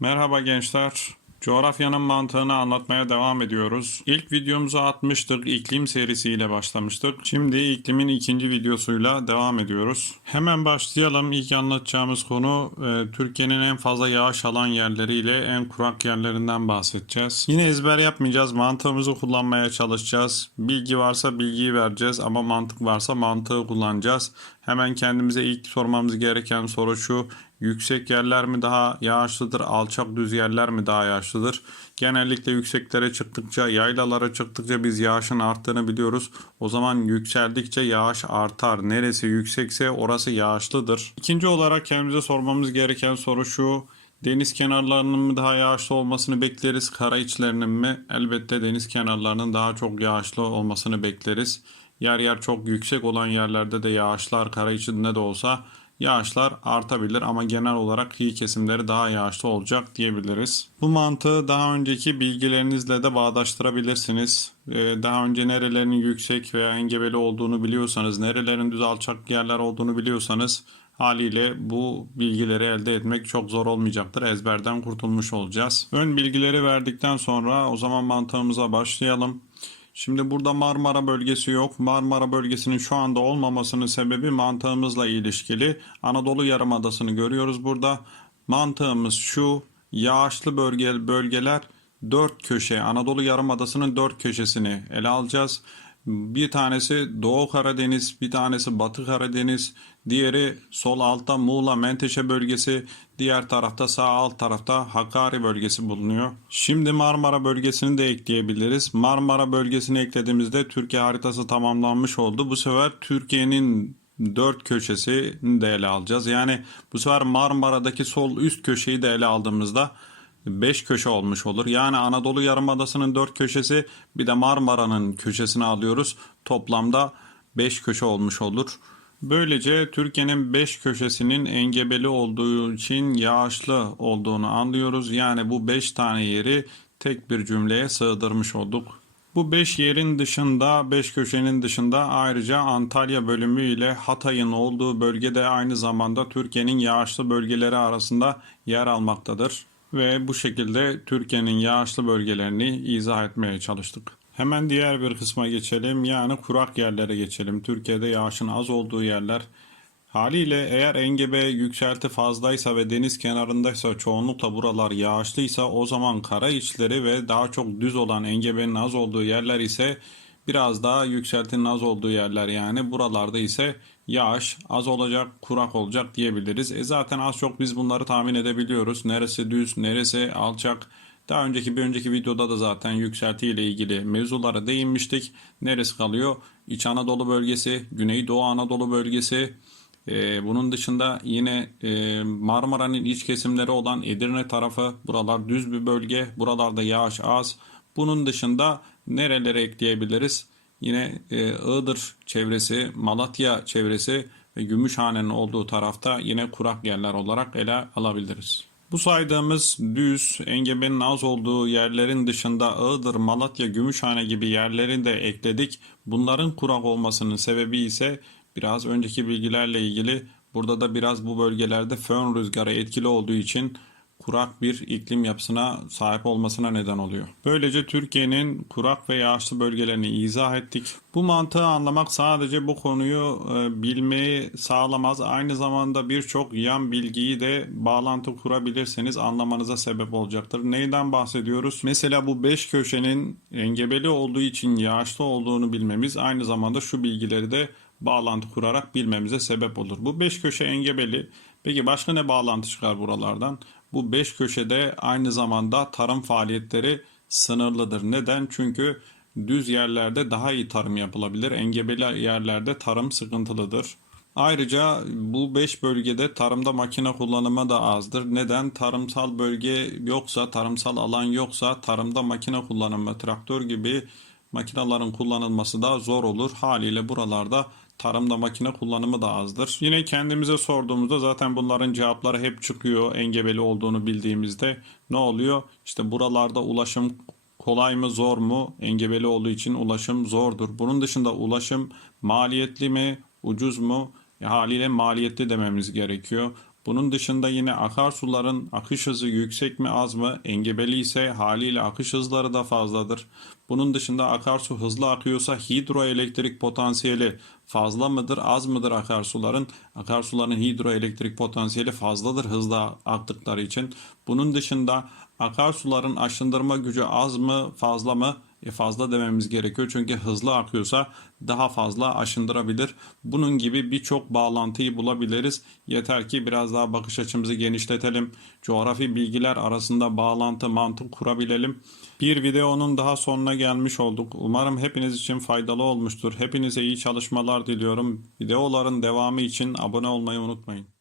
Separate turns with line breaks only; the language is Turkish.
Merhaba gençler. Coğrafyanın mantığını anlatmaya devam ediyoruz. İlk videomuzu atmıştık. iklim serisiyle başlamıştık. Şimdi iklimin ikinci videosuyla devam ediyoruz. Hemen başlayalım. İlk anlatacağımız konu e, Türkiye'nin en fazla yağış alan yerleriyle en kurak yerlerinden bahsedeceğiz. Yine ezber yapmayacağız. Mantığımızı kullanmaya çalışacağız. Bilgi varsa bilgiyi vereceğiz ama mantık varsa mantığı kullanacağız. Hemen kendimize ilk sormamız gereken soru şu. Yüksek yerler mi daha yağışlıdır, alçak düz yerler mi daha yağışlıdır? Genellikle yükseklere çıktıkça, yaylalara çıktıkça biz yağışın arttığını biliyoruz. O zaman yükseldikçe yağış artar. Neresi yüksekse orası yağışlıdır. İkinci olarak kendimize sormamız gereken soru şu. Deniz kenarlarının mı daha yağışlı olmasını bekleriz, kara içlerinin mi? Elbette deniz kenarlarının daha çok yağışlı olmasını bekleriz. Yer yer çok yüksek olan yerlerde de yağışlar kara içinde de olsa yağışlar artabilir ama genel olarak kıyı kesimleri daha yağışlı olacak diyebiliriz. Bu mantığı daha önceki bilgilerinizle de bağdaştırabilirsiniz. Ee, Daha önce nerelerin yüksek veya engebeli olduğunu biliyorsanız, nerelerin düz alçak yerler olduğunu biliyorsanız haliyle bu bilgileri elde etmek çok zor olmayacaktır. Ezberden kurtulmuş olacağız. Ön bilgileri verdikten sonra o zaman mantığımıza başlayalım. Şimdi burada Marmara bölgesi yok. Marmara bölgesinin şu anda olmamasının sebebi mantığımızla ilişkili. Anadolu Yarımadası'nı görüyoruz burada. Mantığımız şu. Yağışlı bölge, bölgeler dört köşe. Anadolu Yarımadası'nın dört köşesini ele alacağız. Bir tanesi Doğu Karadeniz, bir tanesi Batı Karadeniz, diğeri sol altta Muğla Menteşe bölgesi, diğer tarafta sağ alt tarafta Hakkari bölgesi bulunuyor. Şimdi Marmara bölgesini de ekleyebiliriz. Marmara bölgesini eklediğimizde Türkiye haritası tamamlanmış oldu. Bu sefer Türkiye'nin dört köşesini de ele alacağız. Yani bu sefer Marmara'daki sol üst köşeyi de ele aldığımızda 5 köşe olmuş olur. Yani Anadolu Yarımadası'nın 4 köşesi bir de Marmara'nın köşesini alıyoruz. Toplamda 5 köşe olmuş olur. Böylece Türkiye'nin 5 köşesinin engebeli olduğu için yağışlı olduğunu anlıyoruz. Yani bu 5 tane yeri tek bir cümleye sığdırmış olduk. Bu 5 yerin dışında, 5 köşenin dışında ayrıca Antalya bölümü ile Hatay'ın olduğu bölgede aynı zamanda Türkiye'nin yağışlı bölgeleri arasında yer almaktadır ve bu şekilde Türkiye'nin yağışlı bölgelerini izah etmeye çalıştık. Hemen diğer bir kısma geçelim. Yani kurak yerlere geçelim. Türkiye'de yağışın az olduğu yerler. Haliyle eğer engebe yükselti fazlaysa ve deniz kenarındaysa çoğunlukla buralar yağışlıysa o zaman kara içleri ve daha çok düz olan engebenin az olduğu yerler ise biraz daha yükseltinin az olduğu yerler yani buralarda ise yağış az olacak, kurak olacak diyebiliriz. E zaten az çok biz bunları tahmin edebiliyoruz. Neresi düz, neresi alçak. Daha önceki bir önceki videoda da zaten yükselti ile ilgili mevzulara değinmiştik. Neresi kalıyor? İç Anadolu bölgesi, Güneydoğu Anadolu bölgesi. Ee, bunun dışında yine e, Marmara'nın iç kesimleri olan Edirne tarafı. Buralar düz bir bölge. Buralarda yağış az. Bunun dışında nerelere ekleyebiliriz? Yine e, Iğdır çevresi, Malatya çevresi ve Gümüşhane'nin olduğu tarafta yine kurak yerler olarak ele alabiliriz. Bu saydığımız düz, engebenin az olduğu yerlerin dışında Iğdır, Malatya, Gümüşhane gibi yerleri de ekledik. Bunların kurak olmasının sebebi ise biraz önceki bilgilerle ilgili burada da biraz bu bölgelerde fön rüzgarı etkili olduğu için kurak bir iklim yapısına sahip olmasına neden oluyor. Böylece Türkiye'nin kurak ve yağışlı bölgelerini izah ettik. Bu mantığı anlamak sadece bu konuyu e, bilmeyi sağlamaz. Aynı zamanda birçok yan bilgiyi de bağlantı kurabilirseniz anlamanıza sebep olacaktır. Neyden bahsediyoruz? Mesela bu 5 köşenin engebeli olduğu için yağışlı olduğunu bilmemiz aynı zamanda şu bilgileri de bağlantı kurarak bilmemize sebep olur. Bu 5 köşe engebeli. Peki başka ne bağlantı çıkar buralardan? Bu 5 köşede aynı zamanda tarım faaliyetleri sınırlıdır. Neden? Çünkü düz yerlerde daha iyi tarım yapılabilir. Engebeli yerlerde tarım sıkıntılıdır. Ayrıca bu 5 bölgede tarımda makine kullanımı da azdır. Neden? Tarımsal bölge yoksa, tarımsal alan yoksa tarımda makine kullanımı, traktör gibi makinelerin kullanılması da zor olur. Haliyle buralarda tarımda makine kullanımı da azdır. Yine kendimize sorduğumuzda zaten bunların cevapları hep çıkıyor engebeli olduğunu bildiğimizde. Ne oluyor? İşte buralarda ulaşım kolay mı zor mu? Engebeli olduğu için ulaşım zordur. Bunun dışında ulaşım maliyetli mi, ucuz mu? E, haliyle maliyetli dememiz gerekiyor. Bunun dışında yine akarsuların akış hızı yüksek mi az mı? Engebeli ise haliyle akış hızları da fazladır. Bunun dışında akarsu hızlı akıyorsa hidroelektrik potansiyeli fazla mıdır az mıdır akarsuların? Akarsuların hidroelektrik potansiyeli fazladır hızlı aktıkları için. Bunun dışında akarsuların aşındırma gücü az mı fazla mı? E fazla dememiz gerekiyor çünkü hızlı akıyorsa daha fazla aşındırabilir. Bunun gibi birçok bağlantıyı bulabiliriz. Yeter ki biraz daha bakış açımızı genişletelim. Coğrafi bilgiler arasında bağlantı, mantık kurabilelim. Bir videonun daha sonuna gelmiş olduk. Umarım hepiniz için faydalı olmuştur. Hepinize iyi çalışmalar diliyorum. Videoların devamı için abone olmayı unutmayın.